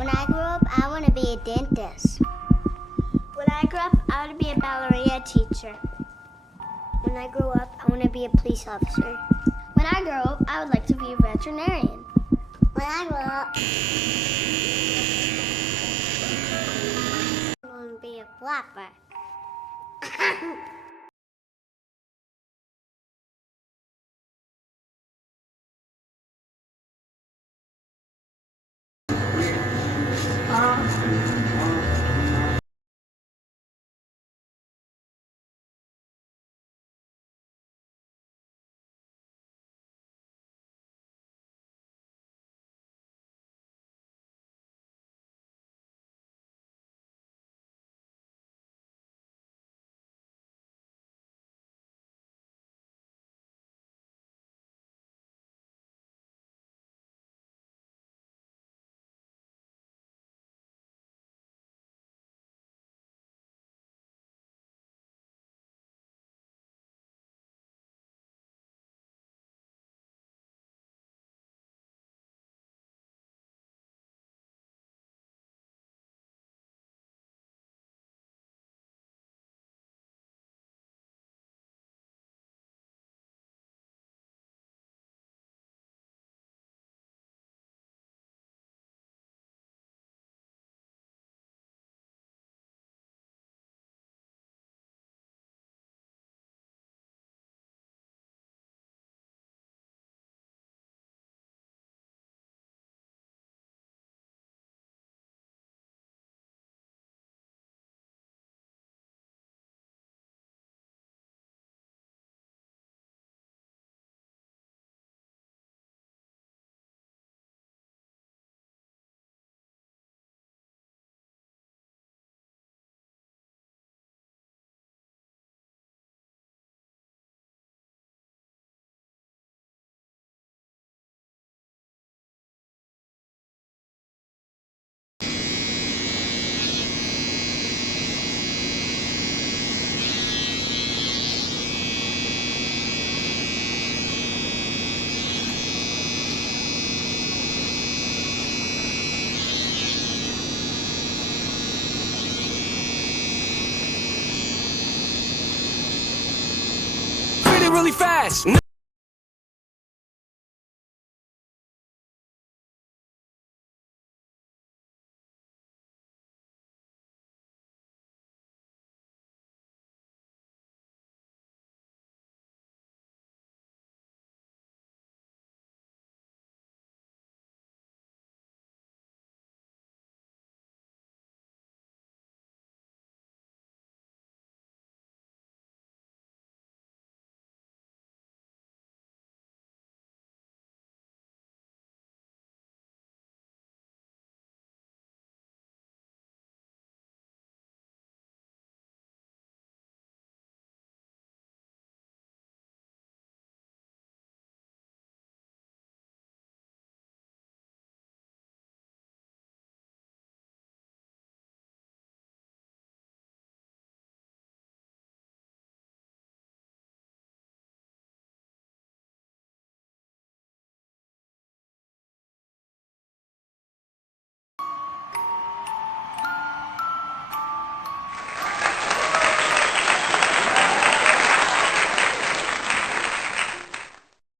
When I grow up, I want to be a dentist. When I grow up, I want to be a ballerina teacher. When I grow up, I want to be a police officer. When I grow up, I would like to be a veterinarian. When I grow up, I want to be a flapper. Really fast.